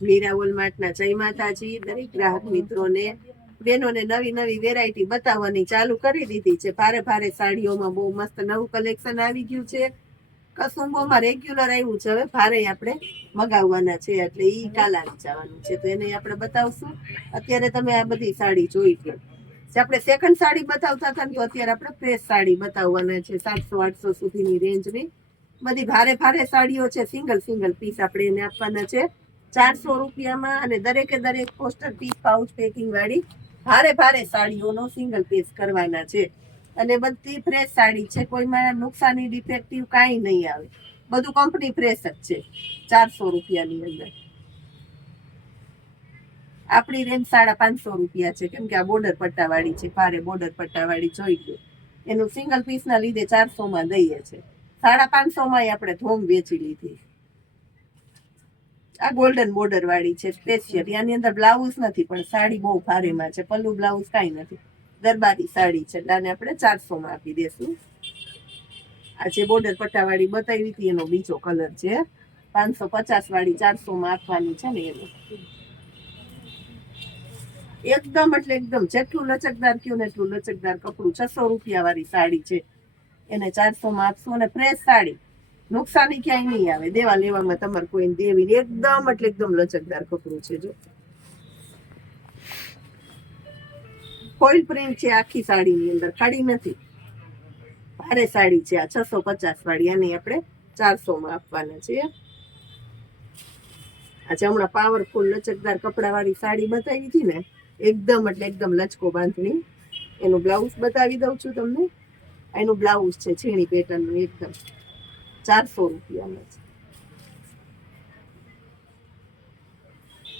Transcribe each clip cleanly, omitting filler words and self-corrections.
મીરા વોલમાર્ટના જય માતાજી. દરેક ગ્રાહક મિત્રોને બહેનોને નવી નવી વેરાયટી બતાવવાની ચાલુ કરી દીધી છે. ભારે ભારે સાડીઓમાં બહુ મસ્ત નવું કલેક્શન આવી ગયું છે. કસુંબોમાં રેગ્યુલર આવ્યું છે, હવે ભારે આપણે મગાવવાના છે, એટલે ઈ કાલ આવી જવાનું છે, તો એને આપણે બતાવશું. અત્યારે તમે આ બધી સાડી જોઈ લો. આપણે સેકન્ડ સાડી બતાવતા હતા ને, તો અત્યારે આપણે ફ્રેશ સાડી બતાવવાના છે. 700-800 સુધીની રેન્જની બધી ભારે ભારે સાડીઓ છે. સિંગલ સિંગલ પીસ આપણે એને આપવાના છે 400 રૂપિયામાં, અને દરેકે દરેક પોસ્ટર પીસ પાઉચ પેકિંગ વાળી ભારે ભારે સાડીઓનો સિંગલ પીસ કરવાના છે. અને બધી ફ્રેશ સાડી છે, કોઈમાં નુકસાની ડિફેક્ટિવ કાંઈ નહીં આવે. બધું કંપની ફ્રેશ જ છે. 400 રૂપિયાની અંદર આપણી રેન્જ 550 રૂપિયા છે, કેમ કે આ બોર્ડર પટ્ટાવાળી છે. ભારે બોર્ડર પટ્ટાવાળી જોઈ લો. એનું સિંગલ પીસના લીધે 400માં દઈએ છે. 550માં આપણે ધોમ વેચી લીધી. આ ગોલ્ડન બોર્ડર વાળી છે સ્પેશિયલ. આની અંદર બ્લાઉઝ નથી, પણ સાડી બહુ ભારેમાં છે. પલ્લુ બ્લાઉઝ કાંઈ નથી, દરબારી સાડી છે, એટલે આને આપણે 400માં આપી દેશું. આ જે બોર્ડર પટ્ટાવાળી બતાવી હતી એનો બીજો કલર છે. 550 વાળી 400માં આપવાની છે ને એનો. એકદમ એટલે એકદમ જેટલું લચકદાર કયું ને એટલું લચકદાર કપડું. 600 રૂપિયા વાળી સાડી છે, એને 400માં આપશું. અને ફ્રેશ સાડી, નુકસાની ક્યાંય નહીં આવે. દેવા લેવામાં તમારે કોઈ દેવી. એકદમ એટલે એકદમ લચકદાર કપડું છે. જો ફોઇલ પ્રિન્ટ છે આખી સાડીની અંદર, ખાડી નથી. ભારે સાડી છે આ 650 વાળી. આની આપણે 400માં આપવાના છે. આજે હમણાં પાવરફુલ લચકદાર કપડા વાળી સાડી બતાવી હતી ને, એકદમ એટલે એકદમ લચકો બાંધણી. એનું બ્લાઉઝ બતાવી દઉં છું તમને. એનું બ્લાઉઝ છે છીણી પેટર્નનું, એકદમ 400 રૂપિયામાં છે.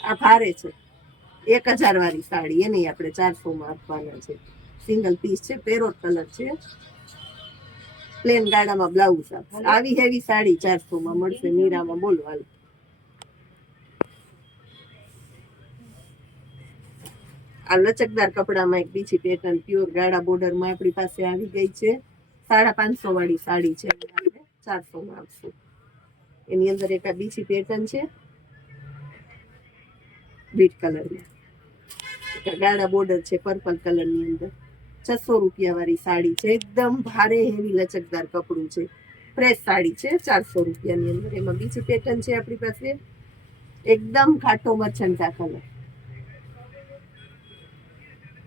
આ ભારે છે 1000 વાળી સાડી, એને આપણે 400માં આપવાના છે. સિંગલ પીસ છે, પેરોટ કલર છે, પ્લેન ગાડામાં બ્લાઉઝ આપશે. આવી હેવી સાડી 400માં મળશે મીરામાં. બોલો હાલ. આ લચકદાર કપડામાં એક બીજી પેટર્ન પ્યોર ગાડા બોર્ડરમાં આપણી પાસે આવી ગઈ છે. 550 વાળી સાડી છે, આપણે 400માં આપશું. એની અંદર એક આ બીજી પેટર્ન છે બીટ કલરની, ગાડા બોર્ડર છે પર્પલ કલરની અંદર. 600 રૂપિયા વાળી સાડી છે. એકદમ ભારે હેવી લચકદાર કપડું છે. ફ્રેશ સાડી છે 400 રૂપિયાની અંદર. એમાં બીજી પેટર્ન છે આપણી પાસે, એકદમ ઘાટો મરચંટા કલર.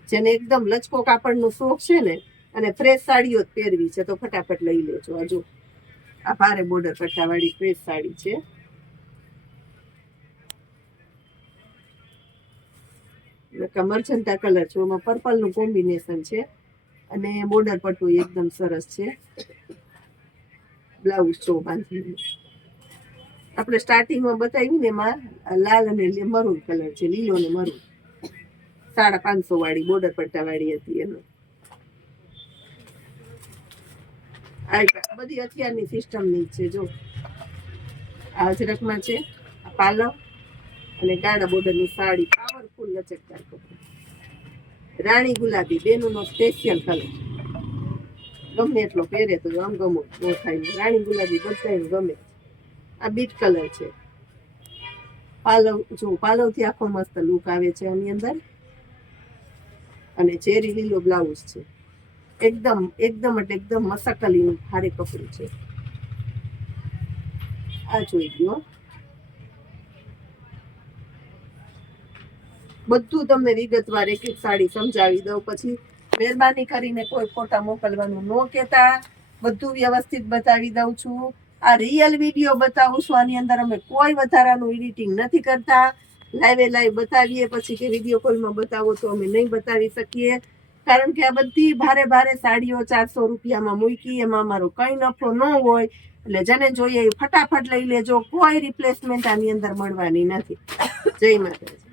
જેને એકદમ લચકો કાપડનો શોખ છે ને, અને ફ્રેશ સાડીઓ જ પહેરવી છે, તો ફટાફટ લઈ લેજો. આ જો આ ભારે બોર્ડર પટ્ટાવાળી ફ્રેશ સાડી છે. મરચંટા કલર છે, એમાં પર્પલનું કોમ્બિનેશન છે, અને બોર્ડર પટ્ટું એકદમ સરસ છે. બ્લાઉઝ જો બાંધીને આપણે સ્ટાર્ટિંગમાં બતાવ્યું ને, એમાં લાલ અને મરૂન કલર છે, લીલો ને મરૂન. 550 વાળી બોર્ડર પટ્ટા વાળી હતી એનો. આ બધી અત્યારની સિસ્ટમની છે. જો આ અજરકમાં છે, પાલવ અને ગાડા બોર્ડરની સાડી. પાવરફુલ લચકદાર કપડું. રાણી ગુલાબી બેનનો સ્પેશિયલ કલર. ગમે એટલો પહેરે તો આમ ગમો ન થાય. રાણી ગુલાબી બધાને ગમે. આ બીટ કલર છે. પાલવ જો પાલવથી આખો મસ્ત લુક આવે છે આની અંદર. અને ચેરી લીલો બ્લાઉઝ છે. એકદમ એકદમ એટલે એકદમ મસકલીનું ભારે કપડું છે. આ જોઈ લો. બધું તમને વિગતવાર એક એક સાડી સમજાવી દઉં. પછી મહેરબાની કરીને કોઈ ફોટા મોકલવાનું ન કહેતા. બધું વ્યવસ્થિત બતાવી દઉં છું. આ રિયલ વિડીયો બતાવું છું. આની અંદર અમે કોઈ વધારાનું એડિટિંગ નથી કરતા. લાઈવ બતાવીએ, પછી કે વિડીયો કોલમાં બતાવો તો અમે નહીં બતાવી શકીએ. કારણ કે આ બધી ભારે ભારે સાડીઓ 400 રૂપિયામાં મૂકી, એમાં અમારો કંઈ નફો ન હોય. એટલે જેને જોઈએ એ ફટાફટ લઈ લેજો. કોઈ રિપ્લેસમેન્ટ આની અંદર મળવાની નથી. જય માતાજી.